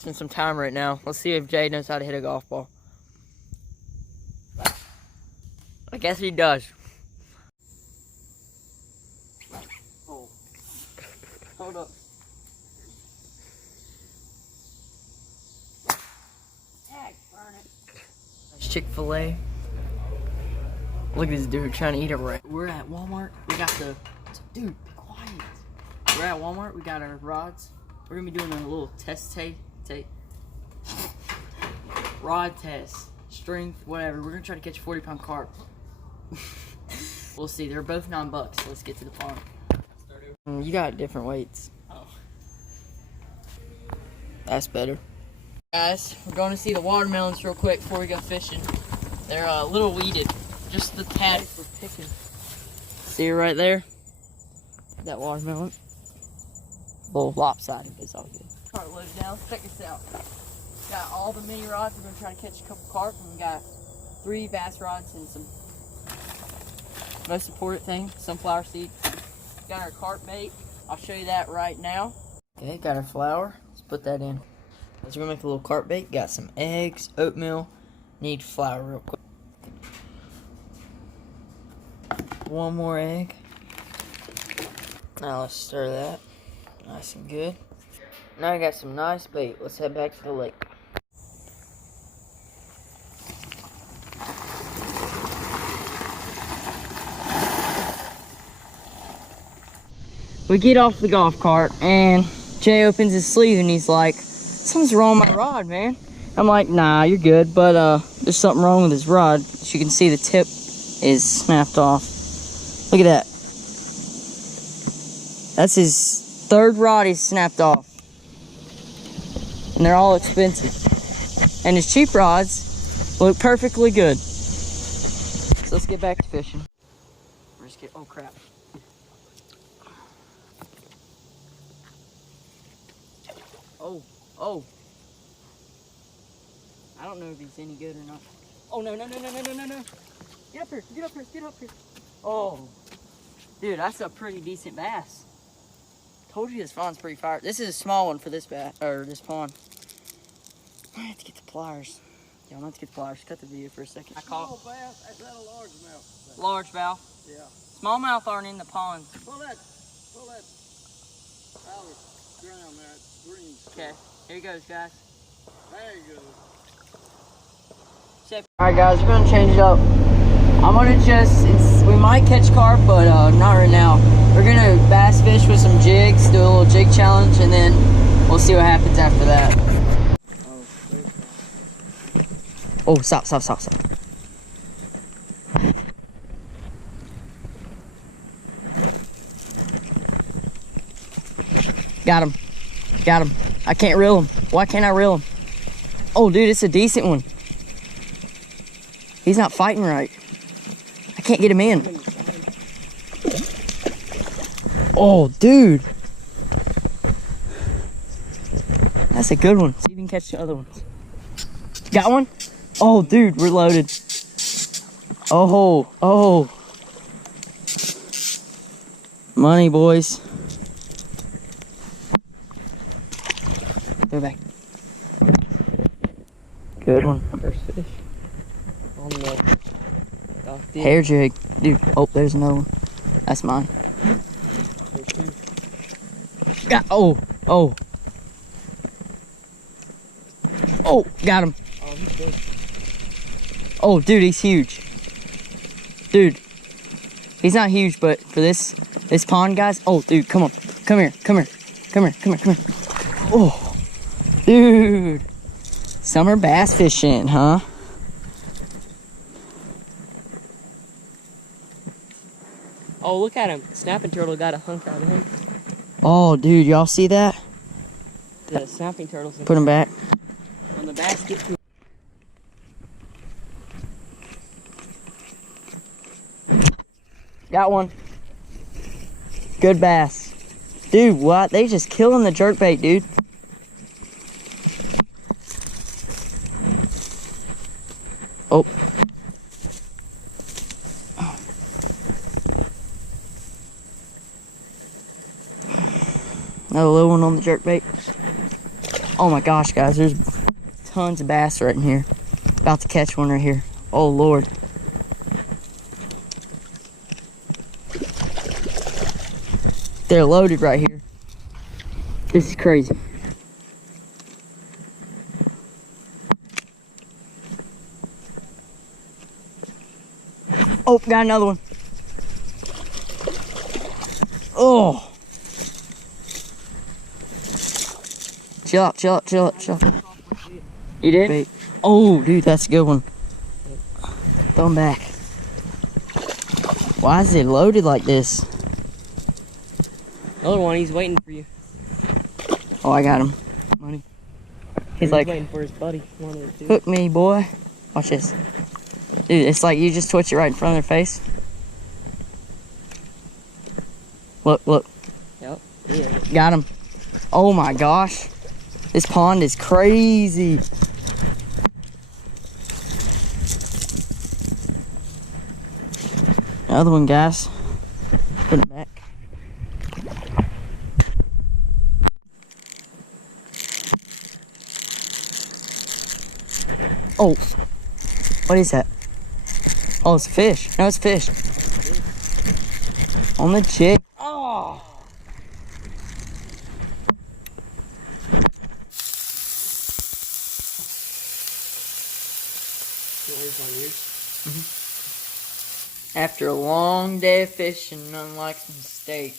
Spend some time right now. Let's see if Jay knows how to hit a golf ball. I guess he does. Oh. Hold up. Tag, burn it. That's Chick-fil-A. Look at this dude trying to eat a rat. We're at Walmart. We got the... Dude, be quiet. We're at Walmart. We got our rods. We're going to be doing a little test rod test. Strength, whatever. We're going to try to catch a 40-pound carp. We'll see. They're both $9, so let's get to the pond. You got different weights. Oh. That's better. Guys, we're going to see the watermelons real quick before we go fishing. They're a little weeded. Just the tad for picking. See it right there? That watermelon. A little lopsided, but it's all good. Cart loaded down. Check this out. Got all the mini rods. We're going to try to catch a couple carp. And we got 3 bass rods and some, most important thing, sunflower seeds. Got our carp bait. I'll show you that right now. Okay, got our flour. Let's put that in. Let's go make a little carp bait. Got some eggs, oatmeal. Need flour real quick. 1 more egg. Now let's stir that. Nice and good. Now I got some nice bait. Let's head back to the lake. We get off the golf cart and Jay opens his sleeve and he's like, something's wrong with my rod, man. I'm like, nah, you're good, but there's something wrong with his rod. As you can see, the tip is snapped off. Look at that. That's his 3rd rod he's snapped off. And they're all expensive. And his cheap rods look perfectly good. So let's get back to fishing. Oh crap. Oh. I don't know if he's any good or not. Oh, no. Get up here. Oh. Dude, that's a pretty decent bass. Told you this pond's pretty fire. This is a small one for this bass, or this pond. I have to get the pliers. Yeah, I'm going to get the pliers. Cut the video for a second. Small bass? Is that a largemouth? Largemouth. Yeah. Smallmouth aren't in the pond. Pull that out of the ground there. It's green stuff. Okay, here he goes, guys. There you go. Alright guys, we're gonna change it up. I'm gonna we might catch carp, but not right now. We're gonna bass fish with some jigs, do a little jig challenge, and then we'll see what happens after that. Oh, stop. Got him. I can't reel him. Why can't I reel him? Oh, dude, it's a decent one. He's not fighting right. I can't get him in. Oh, dude. That's a good one. See if you can catch the other ones. Got one? Oh, dude, we're loaded. Oh. Money, boys. Go back. Good one. First fish. On the hair jig. Dude, oh, there's another one. That's mine. Oh, got him. Oh, he's big. Oh, dude, he's huge. Dude, he's not huge, but for this pond, guys. Oh, dude, come on. Come here. Oh, dude. Summer bass fishing, huh? Oh, look at him. Snapping turtle got a hunk out of him. Oh, dude, y'all see that? The snapping turtles. Put him back. On the basket. Got one. Good bass. Dude, what? They just killing the jerkbait, dude. Oh. Another little one on the jerkbait. Oh my gosh, guys, there's tons of bass right in here. About to catch one right here. Oh Lord. They're loaded right here. This is crazy. Oh, got another one. Oh. Chill out, chill out, chill out, chill out. You did? Wait. Oh, dude, that's a good one. Throw him back. Why is it loaded like this? Another one, he's waiting for you. Oh, I got him. Money. He's like, waiting for his buddy. One of the two. hook me, boy. Watch this. Dude, it's like you just twitch it right in front of their face. Look, look. Yep. Yeah. Got him. Oh my gosh. This pond is crazy. Another one, guys. Put it back. Oh. What is that? Oh, it's a fish. No, it's a fish. On the jig. Oh. After a long day of fishing, none like some steak.